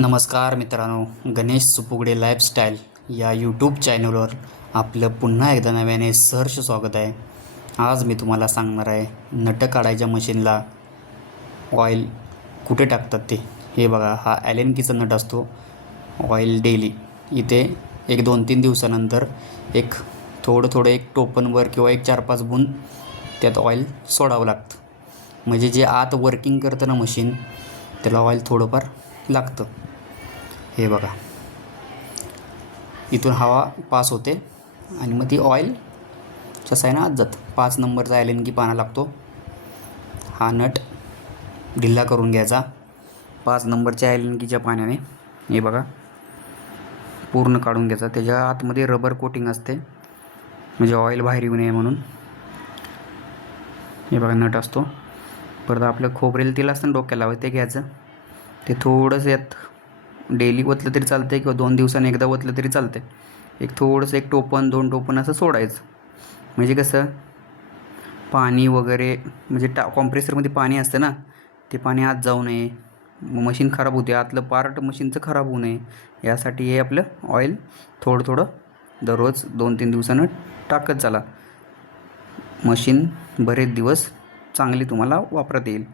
नमस्कार मित्रांनो गणेश सुपुगडे लाईफस्टाईल या यूट्यूब चॅनलवर आपलं पुन्हा एकदा नव्याने सहर्ष स्वागत आहे. आज मी तुम्हाला सांगणार आहे नटं काढायच्या मशीनला ऑइल कुठे टाकतात ते? हे बघा हा ॲलेनकीचा नट असतो ऑइल डेली इथे एक दोन तीन दिवसानंतर एक थोडं थोडं एक टोपनवर किंवा एक चार पाच बुन त्यात ऑइल सोडावं लागतं. म्हणजे जे आत वर्किंग करतं ना मशीन त्याला ऑइल थोडंफार लागतं. हे बघा. इथून हवा पास होते आणि मग ती ऑइल आहे ना आत जातं. पाच नंबरचा एल एन की पाना लागतो. हा नट ढिल्ला करून घ्यायचा. पाच नंबरच्या एल एन कीच्या पाण्याने हे बघा. पूर्ण काढून घ्यायचा. त्याच्या आतमध्ये रबर कोटिंग असते. म्हणजे ऑइल बाहेर येऊ नये म्हणून. हे बघा नट असतो. परत आपलं खोबरेल तेल असतं ना डोक्याला ते घ्यायचं. ते थोडंसं यात डेली ओतलं तरी चालतं किंवा दोन दिवसांनी एकदा ओतलं तरी चालते एक थोडंसं एक टोपण दोन टोपण असं सोडायचं. म्हणजे कसं? पाणी वगैरे म्हणजे टा कॉम्प्रेसरमध्ये पाणी असतं ना ते पाणी आत जाऊ नये. मशीन खराब होते आतलं पार्ट मशीनचं खराब होऊ नये. यासाठी हे आपलं ऑइल थोडं थोडं दररोज दोन तीन दिवसानं टाकत चला. मशीन बरेच दिवस चांगली तुम्हाला वापरता येईल.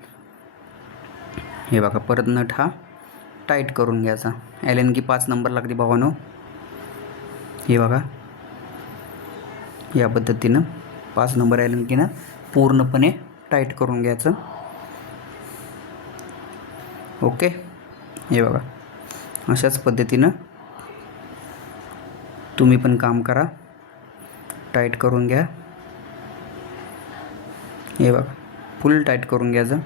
हे बघा परत नट हा टाईट करून घ्यायचा. एल एन की पाच नंबर लागते भावानो. हे बघा. या पद्धतीनं पाच नंबर एल एन कीनं पूर्णपणे टाईट करून घ्यायचं. ओके? हे बघा. अशाच पद्धतीनं तुम्ही पण काम करा. टाईट करून घ्या. हे बघा. फुल टाईट करून घ्यायचं.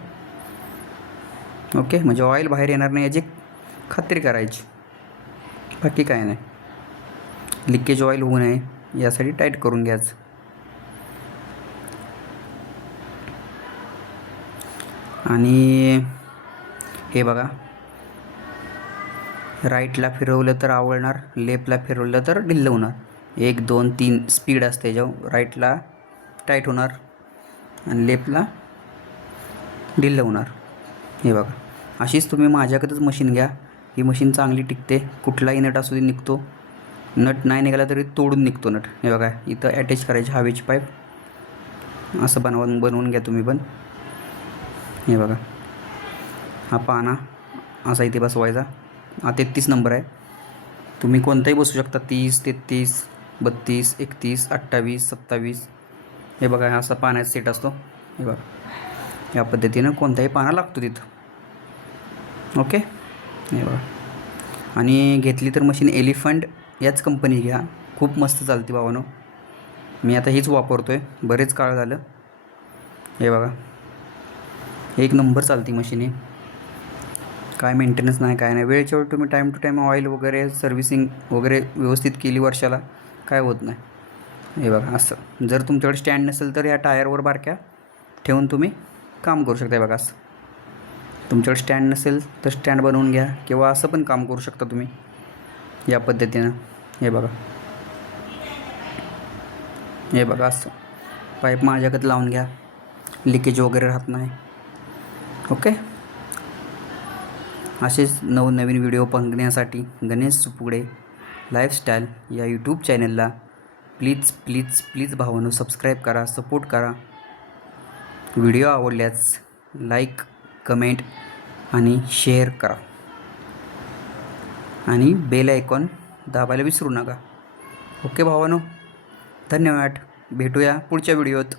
ओके? म्हणजे ऑइल बाहेर येणार नाही याची. खात्री करायची. बाकी काय नाही. लिकेज ऑइल होऊ नये यासाठी टाईट करून घ्यायचं. आणि हे बघा. राईटला फिरवलं तर आवळणार लेफ्टला फिरवलं तर ढिल्ल होणार. एक दोन तीन स्पीड असते जेव्हा राईटला टाईट होणार आणि लेफ्टला ढिल्ल होणार. हे बघा. अशीच तुम्ही माझ्याकडंच मशीन घ्या. ही मशीन चांगली टिकते कुठलाही नट असू दे निघतो. नट नाही निघाला तरी तोडून निघतो नट. हे बघा इथं अटॅच करायची हवेची पाईप असं बनवून बनवून घ्या तुम्ही पण. हे बघा. हा पाना असा इथे बसवायचा. हा तेहतीस नंबर आहे. तुम्ही कोणताही बसू शकता. तीस तेहतीस बत्तीस एकतीस अठ्ठावीस सत्तावीस. हे बघा हा असा पाण्याचा सेट असतो. हे बघा. या पद्धतीनं कोणताही पाना लागतो तिथं. ओके? हे बघा. आणि घेतली तर मशीन एलिफंट याच कंपनी घ्या. खूप मस्त चालते भावानो. मी आता हीच वापरतो आहे बरेच काळ झालं. हे बघा. एक नंबर चालती मशीन आहे काय मेंटेनन्स नाही काय नाही. वेळेच्या वेळी तुम्ही टाईम टू टाईम ऑइल वगैरे सर्व्हिसिंग वगैरे व्यवस्थित केली वर्षाला काय होत नाही. हे बघा असं. जर तुमच्याकडे स्टँड नसेल तर या टायरवर बारक्या ठेवून तुम्ही काम करू शकता. बघा असं. तुमच्याकडे स्टँड नसेल तर स्टँड बनवून घ्या किंवा असं पण काम करू शकता तुम्ही या पद्धतीनं. हे बघा. हे बघा असं. पाईप माझ्याकडे लावून घ्या. लिकेज वगैरे राहत नाही. ओके? असेच नवनवीन व्हिडिओ बघण्यासाठी गणेश सुपुगडे लाईफस्टाईल या यूट्यूब चॅनलला प्लीज प्लीज प्लीज भावानो सबस्क्राईब करा सपोर्ट करा. व्हिडिओ आवडल्यास लाईक कमेंट आणि शेअर करा. आणि बेल आयकॉन दाबायला विसरू नका. ओके भावानो धन्यवाद. भेटूया पुढच्या व्हिडिओत